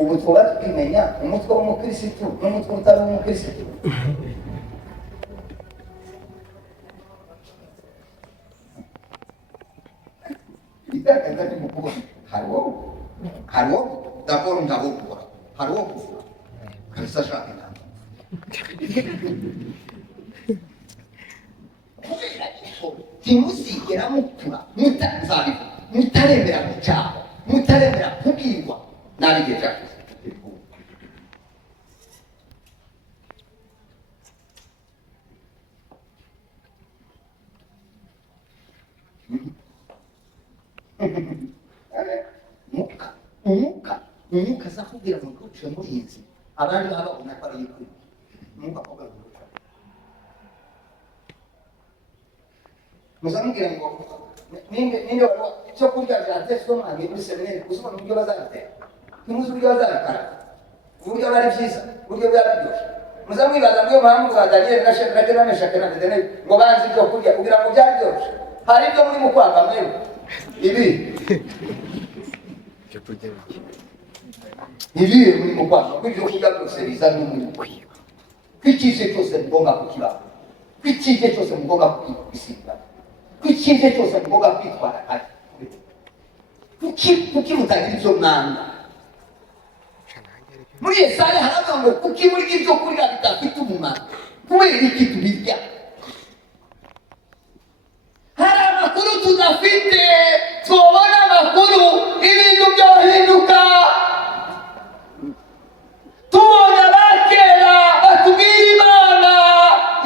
ubu twaba tukimenya umutwe w'umukirisitu n'umutwe utari umukirisitu. Itakaza ni mukubona hariho d'abord ndabukura hariho kuvura kabisa ashaka inama kubera ko ntimuzigera mukura mutaremera mu cyaha mutaremera kubwirwa nabi cyane. umwuka aza kubwira ngo ntuce muhinzi abandi babona ko ari ikuri umwuka akobwa guruka muzamubwira ngo ninde wari cyo kurya byatetswe mwange muri seminari kuzibona uburyo bazabiteka ntimuzi uburyo bazabikara uburyo bari byiza uburyo byari biryoshye. muzamwibaza ngo iyo mpamvu ba Daniel na Shadraka na Meshaki na Abednego ngo banze ibyo kurya kugira ngo byari byoroshye. hari ibyo muri mukwanga mwewe ibi ibihe muri mukwanga ko ibyo kurya byose biza n'umuriro kw'ikize cyose mugomba kukibaho kw'ikize cyose mugomba kugisiga kw'ikize cyose mugomba kwitwara kare kuki mutagira ibyo mwanga. muri Yesaya haravuga ngo kuki murya ibyo kurya bidafite umumaro kubera iki tubirya. hari amakuru tudafite twabona amakuru ibintu byohinduka tubona bakera batubwira imana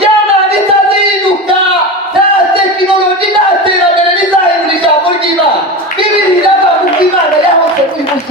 y'amana itazinduka nta tekinoloji nta terambere rizahindura ijambo ry'imana bibiri n'abavuga imana yahose kuri munsi